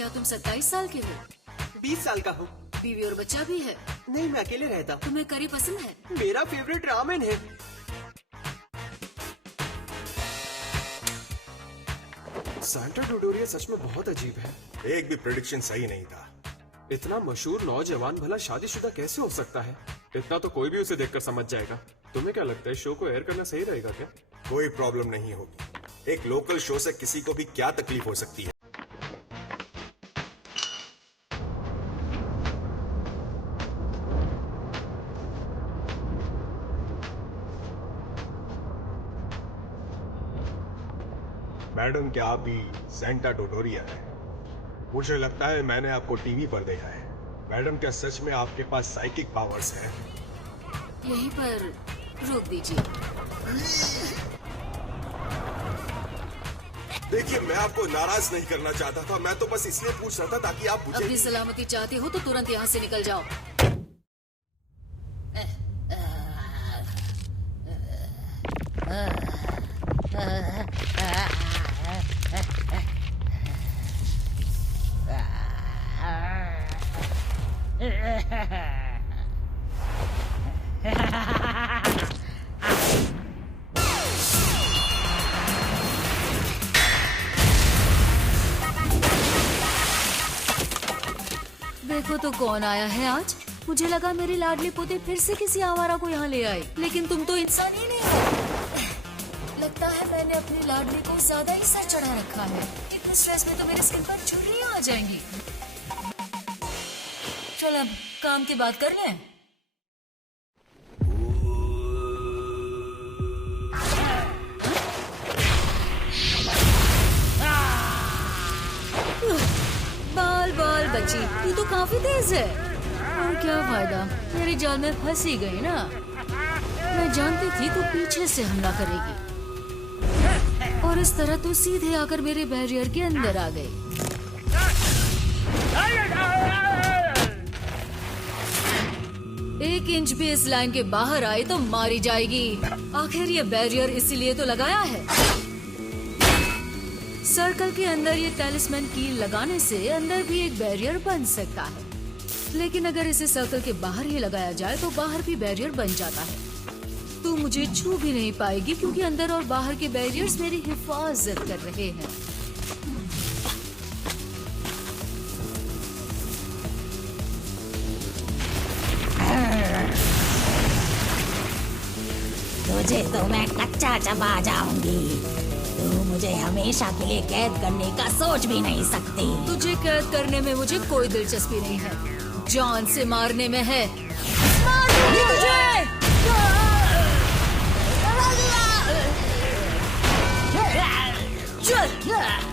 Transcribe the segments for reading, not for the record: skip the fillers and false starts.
क्या तुम 27 साल के हो? 20 साल का हूँ। बीवी और बच्चा भी है? नहीं, मैं अकेले रहता हूँ। तुम्हें करी पसंद है? मेरा फेवरेट रामेन है। सांता डोडोरिया सच में बहुत अजीब है। एक भी प्रेडिक्शन सही नहीं था। इतना मशहूर नौजवान भला शादीशुदा कैसे हो सकता है? इतना तो कोई भी उसे देखकर समझ जाएगा। तुम्हें क्या लगता है, शो को एयर करना सही रहेगा क्या? कोई प्रॉब्लम नहीं होगी। एक लोकल शो से किसी को भी क्या तकलीफ हो सकती है? मैडम, क्या आप भी सेंटा डोडोरिया है? मुझे लगता है मैंने आपको टीवी पर देखा है। मैडम, क्या सच में आपके पास साइकिक पावर्स हैं? यहीं पर रोक दीजिए। देखिए, मैं आपको नाराज नहीं करना चाहता था। मैं तो बस इसलिए पूछ रहा था ताकि आप मुझे अपनी सलामती चाहते हो तो तुरंत यहाँ से निकल जाओ। देखो तो कौन आया है आज। मुझे लगा मेरी लाडली पोती फिर से किसी आवारा को यहाँ ले आई, लेकिन तुम तो इंसान ही नहीं हो। लगता है मैंने अपनी लाडली को ज्यादा ही सर चढ़ा रखा है। इतने स्ट्रेस में तो मेरे स्किन पर झुर्रियाँ आ जाएंगी। चल अब काम की बात कर लें। बाल बाल बची, तू तो काफी तेज है। और क्या फायदा, मेरी जाल में फंस ही गई ना। मैं जानती थी तू पीछे से हमला करेगी और इस तरह तू सीधे आकर मेरे बैरियर के अंदर आ गई। एक इंच भी इस लाइन के बाहर आई तो मारी जाएगी। आखिर ये बैरियर इसीलिए तो लगाया है। सर्कल के अंदर ये टैलिस्मैन कील लगाने से अंदर भी एक बैरियर बन सकता है, लेकिन अगर इसे सर्कल के बाहर ही लगाया जाए तो बाहर भी बैरियर बन जाता है। तू मुझे छू भी नहीं पाएगी क्योंकि अंदर और बाहर के बैरियर्स मेरी हिफाजत कर रहे हैं। तुझे तो मैं कच्चा चबा जाऊंगी। तू मुझे हमेशा के लिए कैद करने का सोच भी नहीं सकती। तुझे कैद करने में मुझे कोई दिलचस्पी नहीं है, जान से मारने में है। मार दूंगी तुझे। चल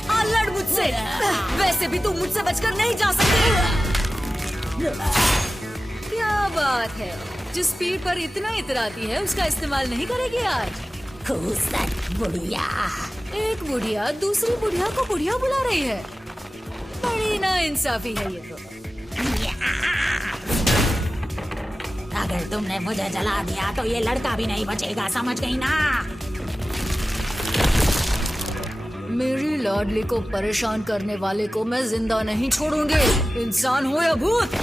आ लड़ मुझसे। वैसे भी तू मुझसे बचकर नहीं जा सकती। क्या बात है, जिस स्पीड पर इतना इतराती है उसका इस्तेमाल नहीं करेगी आज? खूबसूरत बुढ़िया। एक बुढ़िया दूसरी बुढ़िया को बुढ़िया बुला रही है। बड़ी नाइंसाफी है ये तो। अगर तुमने मुझे जला दिया तो ये लड़का भी नहीं बचेगा, समझ गई ना? मेरी लाडली को परेशान करने वाले को मैं जिंदा नहीं छोड़ूंगी, इंसान हो या भूत।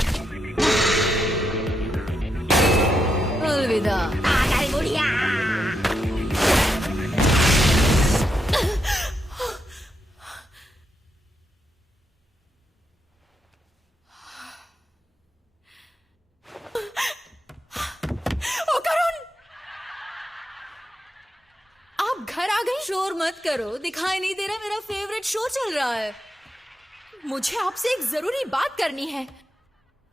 अलविदा पागल बुढ़िया। घर आ गई। शोर मत करो, दिखाई नहीं दे रहा मेरा फेवरेट शो चल रहा है। मुझे आपसे एक जरूरी बात करनी है।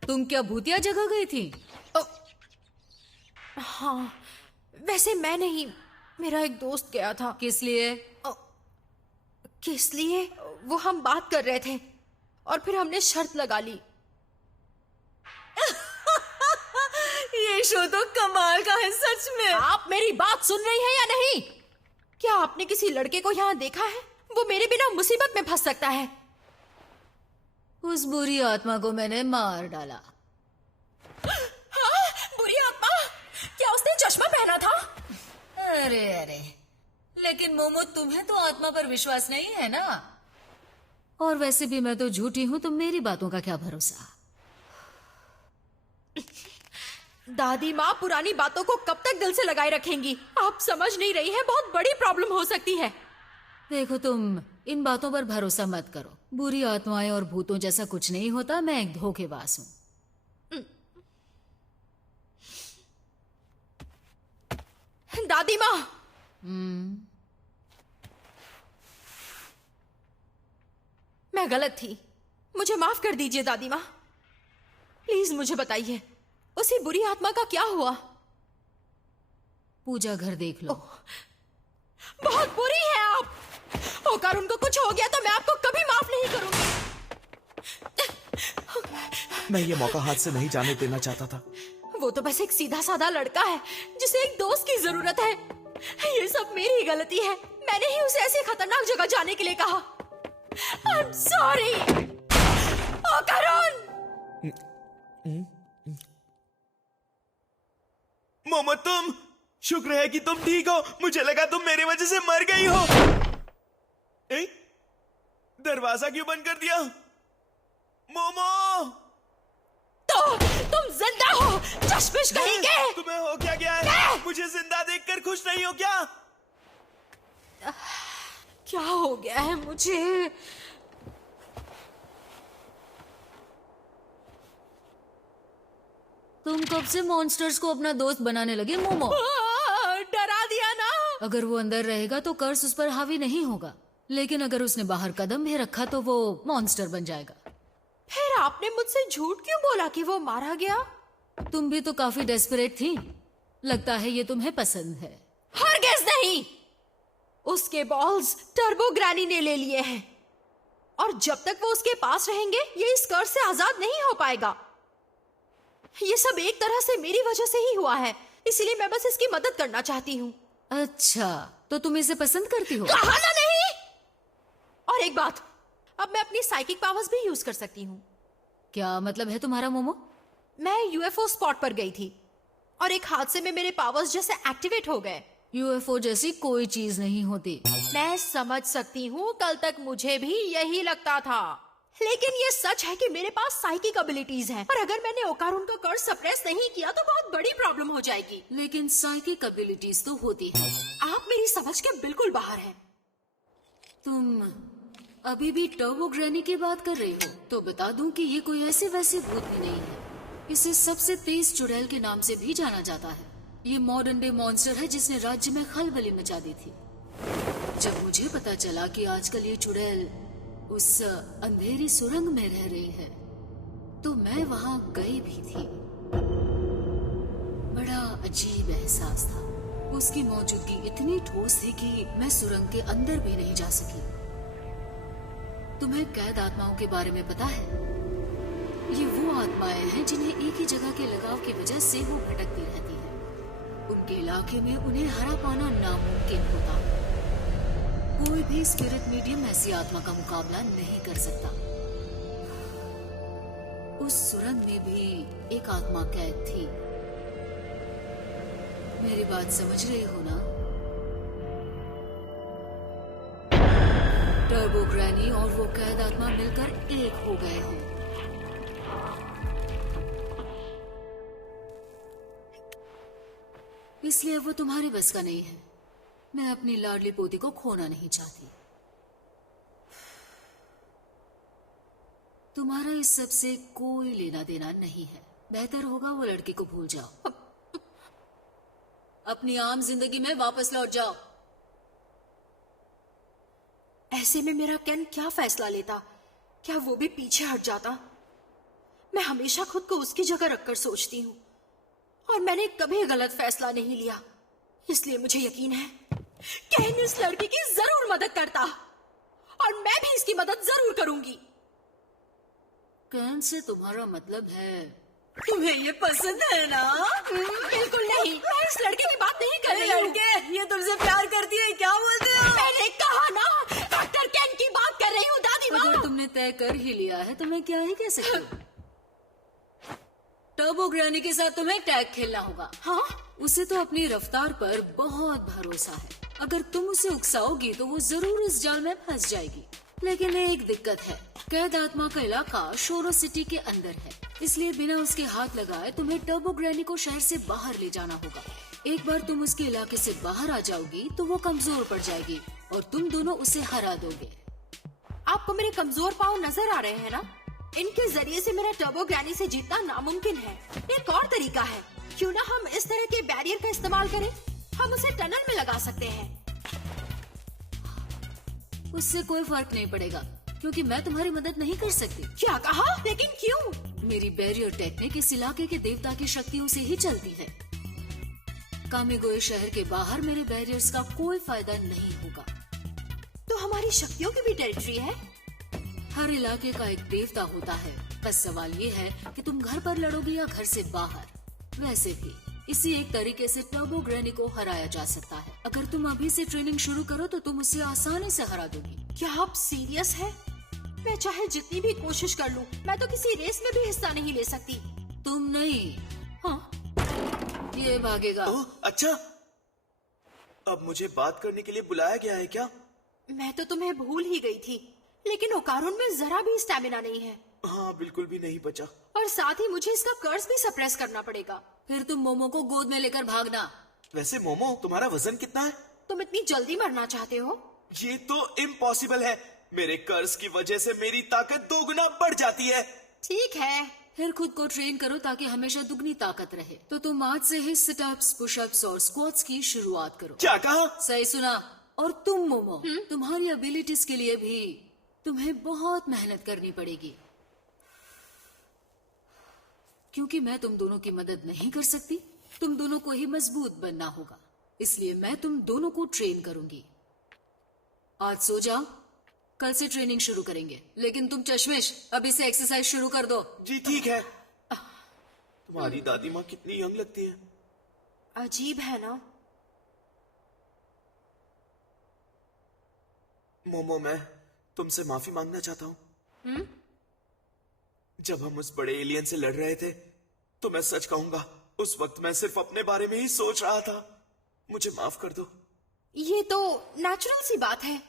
तुम क्या भूतिया जगह गई थी? हाँ, वैसे मैं नहीं, मेरा एक दोस्त गया था। किस लिए? किस लिए? वो हम बात कर रहे थे और फिर हमने शर्त लगा ली। ये शो तो कमाल का है सच में। आप मेरी बात सुन रही हैं या नहीं? क्या आपने किसी लड़के को यहाँ देखा है? वो मेरे बिना मुसीबत में फंस सकता है। उस बुरी आत्मा को मैंने मार डाला। हाँ, बुरी आत्मा? क्या उसने चश्मा पहना था? अरे लेकिन मोमो, तुम्हें तो आत्मा पर विश्वास नहीं है ना? और वैसे भी मैं तो झूठी हूं, तो मेरी बातों का क्या भरोसा। दादी माँ पुरानी बातों को कब तक दिल से लगाए रखेंगी? आप समझ नहीं रही हैं, बहुत बड़ी प्रॉब्लम हो सकती है। देखो, तुम इन बातों पर भरोसा मत करो। बुरी आत्माएं और भूतों जैसा कुछ नहीं होता। मैं एक धोखेबाज हूं। दादी माँ, मैं गलत थी, मुझे माफ कर दीजिए दादी माँ। प्लीज मुझे बताइए, उसी बुरी आत्मा का क्या हुआ? पूजा घर देख लो। बहुत बुरी है आप। होकर उनको कुछ हो गया तो मैं आपको कभी माफ नहीं करूंगी। मैं ये मौका हाथ से नहीं जाने देना चाहता था। वो तो बस एक सीधा साधा लड़का है जिसे एक दोस्त की जरूरत है। ये सब मेरी ही गलती है। मैंने ही उसे ऐसी खतरनाक जगह जाने के लिए कहा। I'm sorry। मोमो, तुम, शुक्र है कि तुम ठीक हो। मुझे लगा तुम मेरी वजह से मर गई हो। दरवाजा क्यों बंद कर दिया? मोमो, तो तुम जिंदा हो, चश्मिश कहेंगे। तुम्हें हो क्या गया है? मुझे जिंदा देखकर खुश नहीं हो क्या? क्या हो गया है मुझे? तुम कब से मॉन्स्टर्स को अपना दोस्त बनाने लगे मोमो? डरा दिया ना। अगर वो अंदर रहेगा तो कर्स उस पर हावी नहीं होगा, लेकिन अगर उसने बाहर कदम भी रखा तो वो मॉन्स्टर बन जाएगा। फिर आपने मुझसे झूठ क्यों बोला कि वो मारा गया? तुम भी तो काफी डेस्परेट थी। लगता है ये तुम्हें पसंद है। हरगिज़ नहीं। उसके बॉल्स टर्बो ग्रैनी ने ले लिए हैं, और जब तक वो उसके पास रहेंगे ये इस कर्ज से आजाद नहीं हो पाएगा। ये सब एक तरह से मेरी वजह से ही हुआ है, इसलिए मैं बस इसकी मदद करना चाहती हूँ। अच्छा, तो तुम इसे पसंद करती हो? कहा ना नहीं। और एक बात, अब मैं अपनी साइकिक पावर्स भी यूज कर सकती हूँ। क्या मतलब है तुम्हारा मोमो? मैं यूएफओ स्पॉट पर गई थी और एक हादसे में मेरे पावर्स जैसे एक्टिवेट हो गए। यूएफओ जैसी कोई चीज नहीं होती। मैं समझ सकती हूँ, कल तक मुझे भी यही लगता था, लेकिन ये सच है कि मेरे पास साइकिक एबिलिटीज हैं, और अगर मैंने ओकारुन का कर्ज सप्रेस नहीं किया तो बहुत बड़ी प्रॉब्लम हो जाएगी। लेकिन साइकिक एबिलिटीज तो होती है। आप मेरी समझ के बिल्कुल बाहर हैं। तुम अभी भी टर्बो ग्रैनी की बात कर रही हो? तो बता दूं कि ये कोई ऐसे वैसे भूत भी नहीं है। इसे सबसे तेज चुड़ैल के नाम से भी जाना जाता है। ये मॉडर्न डे मॉन्स्टर है जिसने राज्य में खलबली मचा दी थी। जब मुझे पता चला कि आजकल ये चुड़ैल उस अंधेरी सुरंग में रह रही है, तो मैं वहां गई भी थी। बड़ा अजीब एहसास था। उसकी मौजूदगी इतनी ठोस थी कि मैं सुरंग के अंदर भी नहीं जा सकी। तुम्हें कैद आत्माओं के बारे में पता है? ये वो आत्माएं हैं जिन्हें एक ही जगह के लगाव की वजह से वो भटकती रहती हैं। उनके इलाके में उन्हें हरा पाना नामुमकिन होता। कोई भी स्पिरिट मीडियम ऐसी आत्मा का मुकाबला नहीं कर सकता। उस सुरंग में भी एक आत्मा कैद थी। मेरी बात समझ रही हो ना? टर्बो ग्रैनी और वो कैद आत्मा मिलकर एक हो गए हैं। इसलिए वो तुम्हारे बस का नहीं है। मैं अपनी लाडली पोती को खोना नहीं चाहती। तुम्हारा इस सब से कोई लेना देना नहीं है। बेहतर होगा वो लड़की को भूल जाओ। अपनी आम जिंदगी में वापस लौट जाओ। ऐसे में मेरा केन क्या फैसला लेता? क्या वो भी पीछे हट जाता? मैं हमेशा खुद को उसकी जगह रखकर सोचती हूँ, और मैंने कभी गलत फैसला नहीं लिया। इसलिए मुझे यकीन है केन इस लड़की की जरूर मदद करता, और मैं भी इसकी मदद जरूर करूंगी। केन से तुम्हारा मतलब है? तुम्हें ये पसंद है ना? बिल्कुल नहीं, मैं इस लड़के की बात नहीं कर रही हूँ। लड़के, ये तुमसे प्यार करती है, क्या बोलते हो? मैंने कहा ना, डॉक्टर केन की बात कर रही हूँ दादी माँ। अगर तुमने तय कर ही लिया है तो मैं क्या ही कह सकती हूँ। टर्बो ग्रैनी के साथ तुम्हें टैग खेलना होगा। हाँ? उसे तो अपनी रफ्तार पर बहुत भरोसा है। अगर तुम उसे उकसाओगी तो वो जरूर इस जाल में फंस जाएगी। लेकिन एक दिक्कत है, कैद आत्मा का इलाका शोरो सिटी के अंदर है, इसलिए बिना उसके हाथ लगाए तुम्हें टर्बो ग्रैनी को शहर से बाहर ले जाना होगा। एक बार तुम उसके इलाके से बाहर आ जाओगी तो वो कमजोर पड़ जाएगी और तुम दोनों उसे हरा दोगे। आपको मेरे कमजोर पांव नजर आ रहे हैं ना? इनके जरिए से मेरा टर्बो ग्रैनी से जीतना नामुमकिन है। एक और तरीका है, क्यों ना हम इस तरह के बैरियर का इस्तेमाल करें? हम उसे टनल में लगा सकते हैं। उससे कोई फर्क नहीं पड़ेगा क्योंकि मैं तुम्हारी मदद नहीं कर सकती। क्या कहा? लेकिन क्यों? मेरी बैरियर टेक्निक इस इलाके के देवता की शक्तियों से ही चलती है। कामिगोए शहर के बाहर मेरे बैरियर्स का कोई फायदा नहीं होगा। तो हमारी शक्तियों की भी टेरिटरी है? हर इलाके का एक देवता होता है, बस सवाल ये है कि तुम घर पर लड़ोगे या घर से बाहर। वैसे भी इसी एक तरीके से टर्बो ग्रैनी को हराया जा सकता है। अगर तुम अभी से ट्रेनिंग शुरू करो तो तुम उसे आसानी से हरा दोगी। क्या आप सीरियस हैं? मैं चाहे जितनी भी कोशिश कर लूं, मैं तो किसी रेस में भी हिस्सा नहीं ले सकती। तुम नहीं, हाँ, ये भागेगा। ओह, अच्छा, अब मुझे बात करने के लिए बुलाया गया है क्या? मैं तो तुम्हें भूल ही गई थी, लेकिन ओकारुन में जरा भी स्टैमिना नहीं है हाँ, बिल्कुल भी नहीं बचा। और साथ ही मुझे इसका कर्ज भी सप्रेस करना पड़ेगा। फिर तुम मोमो को गोद में लेकर भागना। वैसे मोमो, तुम्हारा वजन कितना है? तुम इतनी जल्दी मरना चाहते हो? ये तो इम्पॉसिबल है। मेरे कर्ज की वजह से मेरी ताकत 2 गुना बढ़ जाती है। ठीक है, फिर खुद को ट्रेन करो ताकि हमेशा दुगनी ताकत रहे। तो तुम आज से ही सिटअप्स, पुशअप्स और स्क्वाट्स की शुरुआत करो। क्या कहा? सही सुना। और तुम मोमो, तुम्हारी एबिलिटीज के लिए भी तुम्हें बहुत मेहनत करनी पड़ेगी, क्योंकि मैं तुम दोनों की मदद नहीं कर सकती। तुम दोनों को ही मजबूत बनना होगा, इसलिए मैं तुम दोनों को ट्रेन करूंगी। आज सो जाओ, कल से ट्रेनिंग शुरू करेंगे। लेकिन तुम चश्मिश, अभी से एक्सरसाइज शुरू कर दो। जी ठीक है। तुम्हारी दादी माँ कितनी यंग लगती है। अजीब है ना? मोमो, मैं तुमसे माफी मांगना चाहता हूँ। जब हम उस बड़े एलियन से लड़ रहे थे तो मैं सच कहूंगा, उस वक्त मैं सिर्फ अपने बारे में ही सोच रहा था। मुझे माफ कर दो। ये तो नेचुरल सी बात है।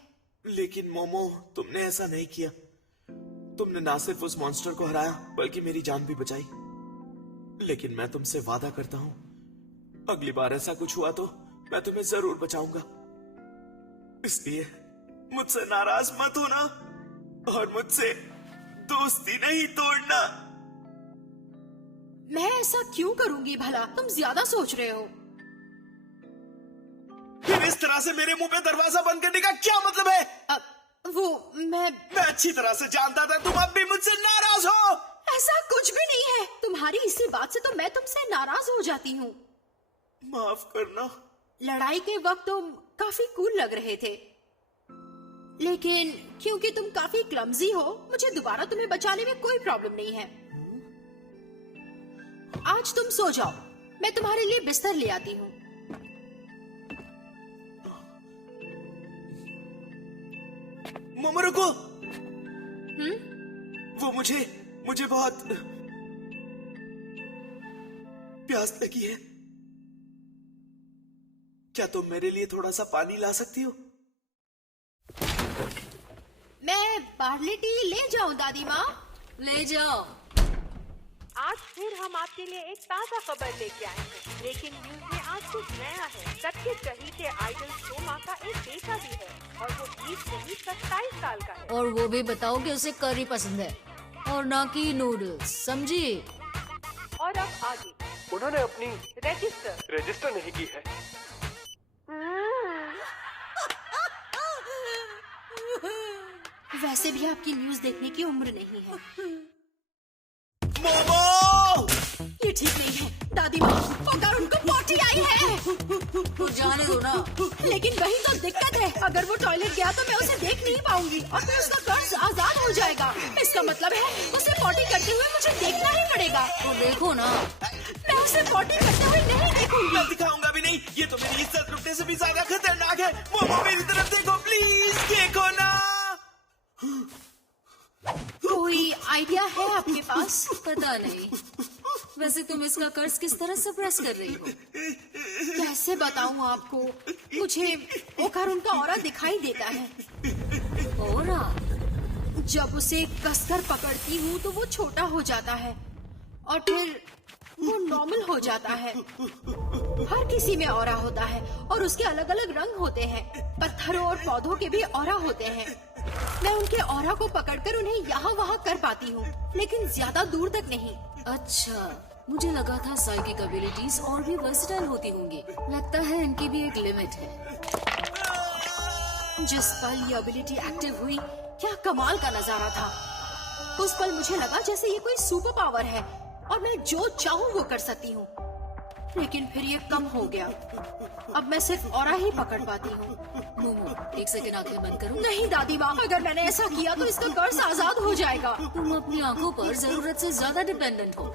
लेकिन मोमो, तुमने ऐसा नहीं किया। तुमने ना सिर्फ उस मॉन्स्टर को हराया बल्कि मेरी जान भी बचाई। लेकिन मैं तुमसे वादा करता हूं, अगली बार ऐसा कुछ हुआ तो मैं तुम्हें जरूर बचाऊंगा। इसलिए मुझसे नाराज मत होना और मुझसे दोस्ती नहीं तोड़ना। मैं ऐसा क्यों करूंगी भला? तुम ज्यादा सोच रहे हो। फिर इस तरह से मेरे मुंह पे दरवाजा बंद करने का क्या मतलब है? मैं अच्छी तरह से जानता था तुम अब भी मुझसे नाराज हो। ऐसा कुछ भी नहीं है। तुम्हारी इसी बात से तो मैं तुमसे नाराज हो जाती हूँ। माफ करना। लड़ाई के वक्त तुम काफी कूल लग रहे थे, लेकिन क्योंकि तुम काफी क्लमजी हो, मुझे दोबारा तुम्हें बचाने में कोई प्रॉब्लम नहीं है। आज तुम सो जाओ, मैं तुम्हारे लिए बिस्तर ले आती हूँ। मोमो रुको। वो मुझे बहुत प्यास लगी है। क्या तुम मेरे लिए थोड़ा सा पानी ला सकती हो? मैं बार्ली टी ले जाऊं दादी माँ? ले जाओ। आज फिर हम आपके लिए एक ताज़ा खबर लेके आए हैं। लेकिन न्यूज में आज कुछ नया है। सबके चहीते आइडल सोमा का एक बेटा भी है और वो 20 नहीं 27 साल का है। और वो भी बताओ कि उसे करी पसंद है और ना कि नूडल्स, समझी? और अब आगे उन्होंने अपनी रजिस्टर नहीं की है। वैसे भी आपकी न्यूज देखने की उम्र नहीं है। मोमो! ये ठीक नहीं है दादी माँ, अगर उनको पोटी आई है। तो जाने दो ना। लेकिन वही तो दिक्कत है, अगर वो टॉयलेट गया तो मैं उसे देख नहीं पाऊंगी और फिर उसका कर्ज आजाद हो जाएगा। इसका मतलब है उसे पोटी करते हुए मुझे देखना ही पड़ेगा। तो देखो ना। मैं उसे पोटी करते हुए नहीं देखूंगी। मैं दिखाऊंगा भी नहीं। ये तो मेरी इज्जत लुटने से भी ज्यादा खतरनाक है। मोमो, मेरी तरफ देखो प्लीज, देखो ना। कोई आइडिया है आपके पास? पता नहीं। वैसे तुम इसका कर्ज किस तरह सप्रेस कर रही हो? कैसे बताऊं आपको? मुझे ओकारुन का ऑरा दिखाई देता है। और जब उसे कसकर पकड़ती हूँ तो वो छोटा हो जाता है और फिर वो नॉर्मल हो जाता है। हर किसी में ऑरा होता है और उसके अलग अलग रंग होते हैं। पत्थरों और पौधों के भी ऑरा होते हैं। मैं उनके ऑरा को पकड़कर उन्हें यहाँ वहाँ कर पाती हूँ, लेकिन ज्यादा दूर तक नहीं। अच्छा, मुझे लगा था साइकिक एबिलिटीज और भी वर्सेटाइल होती होंगी। लगता है इनकी भी एक लिमिट है। जिस पल ये एबिलिटी एक्टिव हुई, क्या कमाल का नजारा था। उस पल मुझे लगा जैसे ये कोई सुपर पावर है और मैं जो चाहूँ वो कर सकती हूँ। लेकिन फिर ये कम हो गया। अब मैं सिर्फ ऑरा ही पकड़ पाती हूँ। मोमो, एक सेकंड आंखें बंद करो। नहीं दादी माँ, अगर मैंने ऐसा किया तो इसका कर्ज आजाद हो जाएगा। तुम अपनी आंखों पर जरूरत से ज्यादा डिपेंडेंट हो।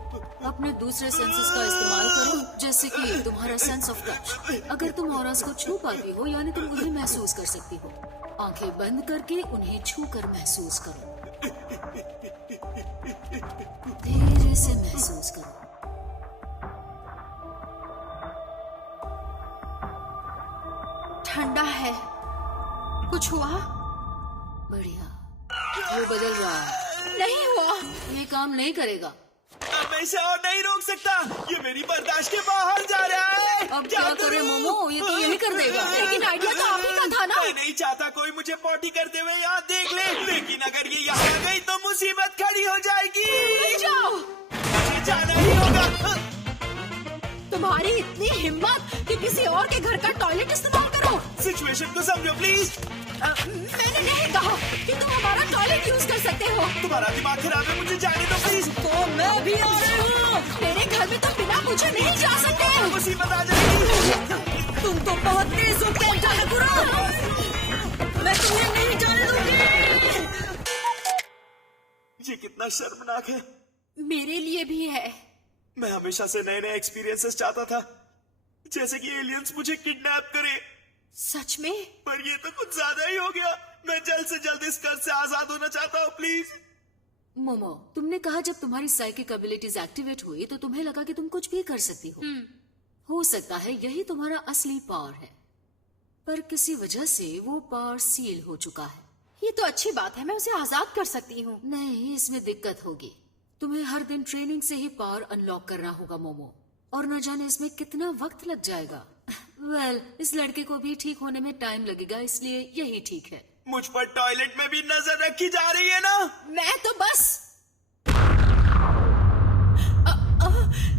अपने दूसरे सेंसेस का इस्तेमाल करो, जैसे कि तुम्हारा सेंस ऑफ टच। अगर तुम ऑरास को छू पाती हो, यानी तुम उन्हें महसूस कर सकती हो। आंखें बंद करके उन्हें छू कर महसूस करो। धीरे से महसूस करो। ठंडा है। कुछ हुआ? बढ़िया, वो बदल रहा है। नहीं हुआ। ये काम नहीं करेगा। अब मैं इसे और नहीं रोक सकता। ये मेरी बर्दाश्त के बाहर जा रहा है। अब क्या करे मोमो, ये तो यही कर देगा। लेकिन आइडिया तो आप ही का था ना। मैं नहीं चाहता कोई मुझे पॉटी करते हुए यहाँ देख ले, लेकिन अगर ये यहाँ आ गई तो मुसीबत खड़ी हो जाएगी। जाओ, मुझे जाना ही होगा। तुम्हारी इतनी हिम्मत कि किसी और के घर का टॉयलेट इस्तेमाल करो। सिचुएशन को समझो प्लीज। मैंने नहीं कहा कि तुम हमारा टॉयलेट यूज कर सकते हो। तुम्हारा दिमाग खराब है, मुझे जाने दो प्लीज। तो मैं भी आ रही हूँ। मेरे घर में तो बिना मुझे नहीं जा सकते। मुसीबत आ जाएगी। तुम तो बहुत तेज हो टेंटाकुरा। मैं तुम्हें नहीं जाने दूंगी। ये कितना शर्मनाक है। मेरे लिए भी है। मैं हमेशा से नए नए एक्सपीरियंसेस चाहता था, जैसे कि एलियंस मुझे किडनैप करे। सच में? पर ये तो कुछ ज्यादा ही हो गया। मैं जल्द से जल्द इस कर्ज से आजाद होना चाहता हूँ प्लीज। मोमो, तुमने कहा जब तुम्हारी साइकिक एबिलिटीज एक्टिवेट हुई तो तुम्हें लगा कि तुम कुछ भी कर सकती हो सकता है यही तुम्हारा असली पावर है, पर किसी वजह से वो पावर सील हो चुका है। ये तो अच्छी बात है, मैं उसे आजाद कर सकती हूँ। नहीं, इसमें दिक्कत होगी। तुम्हें हर दिन ट्रेनिंग से ही पावर अनलॉक करना होगा मोमो, और न जाने इसमें कितना वक्त लग जाएगा। वेल, इस लड़के को भी ठीक होने में टाइम लगेगा, इसलिए यही ठीक है। मुझ पर टॉयलेट में भी नजर रखी जा रही है ना। मैं तो बस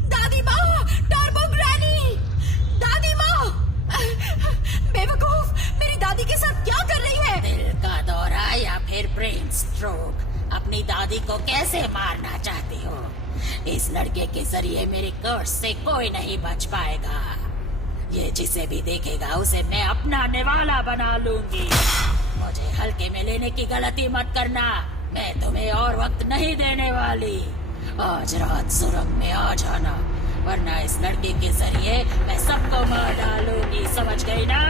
दादी माँ, टर्बो ग्रैनी, दादी माँ, बेवकूफ, मेरी दादी के साथ क्या कर रही है? दिल का दौरा या फिर ब्रेन स्ट्रोक। अपनी दादी को कैसे मारना चाहती हो? इस लड़के के जरिए मेरे कर्ज से कोई नहीं बच पाएगा। ये जिसे भी देखेगा उसे मैं अपना निवाला बना लूंगी। मुझे हल्के में लेने की गलती मत करना। मैं तुम्हें और वक्त नहीं देने वाली। आज रात सुरंग में आ जाना, वरना इस लड़के के जरिए मैं सबको मार डालूंगी। समझ गई ना?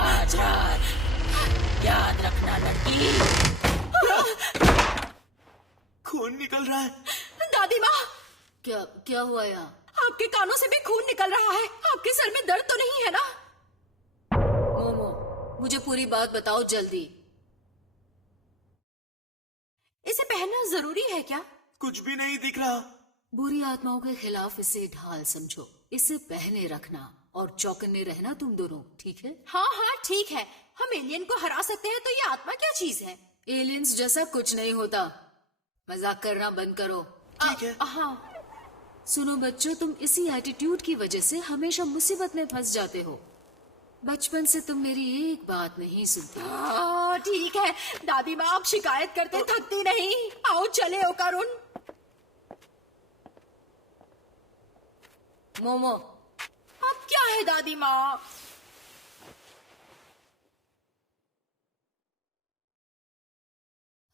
आज रात याद रखना लड़की। खून निकल रहा है। दादी माँ, क्या हुआ यहाँ? आपके कानों से भी खून निकल रहा है। आपके सर में दर्द तो नहीं है ना? मोमो, मुझे पूरी बात बताओ जल्दी। इसे पहनना जरूरी है क्या? कुछ भी नहीं दिख रहा। बुरी आत्माओं के खिलाफ इसे ढाल समझो। इसे पहने रखना और चौकन्ने रहना तुम दोनों, ठीक है? हाँ, ठीक है। हम एलियन को हरा सकते हैं, तो ये आत्मा क्या चीज है? एलियंस जैसा कुछ नहीं होता। मजाक करना बंद करो। ठीक है। हाँ। सुनो बच्चों, तुम इसी एटीट्यूड की वजह से हमेशा मुसीबत में फंस जाते हो। बचपन से तुम मेरी एक बात नहीं सुनते। ठीक है दादी माँ, आप शिकायत करते थकती नहीं। आओ चले ओकारुन। मोमो, अब क्या है दादी माँ?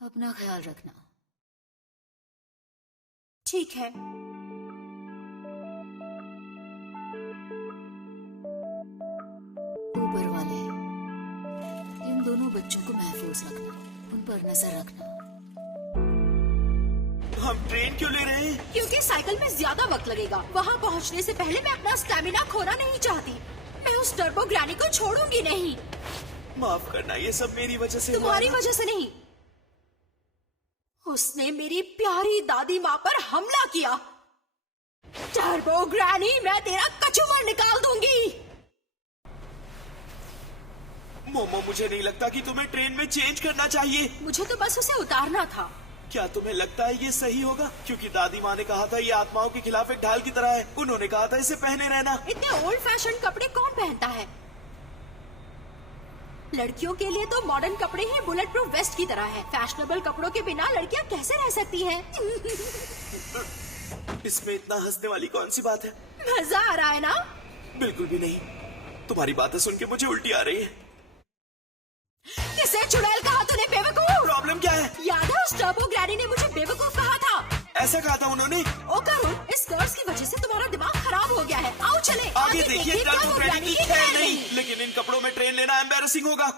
अपना ख्याल रखना। ठीक है। ऊपर वाले, इन दोनों बच्चों को महफूज रखना, उन पर नजर रखना। हम ट्रेन क्यों ले रहे हैं? क्योंकि साइकिल में ज्यादा वक्त लगेगा। वहाँ पहुँचने से पहले मैं अपना स्टैमिना खोना नहीं चाहती। मैं उस टर्बो ग्रैनी को छोड़ूंगी नहीं। माफ करना, ये सब मेरी वजह से हुआ। तुम्हारी वजह से नहीं, उसने मेरी प्यारी दादी माँ पर हमला किया। टर्बो ग्रैनी, मैं तेरा कचूमर निकाल दूंगी। मोमो, मुझे नहीं लगता कि तुम्हें ट्रेन में चेंज करना चाहिए। मुझे तो बस उसे उतारना था। क्या तुम्हें लगता है ये सही होगा? क्योंकि दादी माँ ने कहा था ये आत्माओं के खिलाफ एक ढाल की तरह है। उन्होंने कहा था इसे पहने रहना। इतने ओल्ड फैशन कपड़े कौन पहनता है? लड़कियों के लिए तो मॉडर्न कपड़े ही बुलेट प्रूफ वेस्ट की तरह है। फैशनेबल कपड़ों के बिना लड़कियां कैसे रह सकती हैं? इसमें इतना हंसने वाली कौन सी बात है? मजा आ रहा है ना? बिल्कुल भी नहीं। तुम्हारी बातें सुन के मुझे उल्टी आ रही है। किसे चुड़ैल कहा तूने, बेवकूफ? प्रॉब्लम क्या है? याद है उस टर्बो ग्रैनी ने मुझे बेवकूफ कहा था? ऐसा कहा था उन्होंने? ओ करुण, इस कर्ज की वजह से तुम्हारा दिमाग खराब हो गया है। आओ चले आगे देखिए, टर्बो ग्रैनी की है नहीं। लेकिन इन कपड़ों में ट्रेन लेना एम्बैरेसिंग होगा।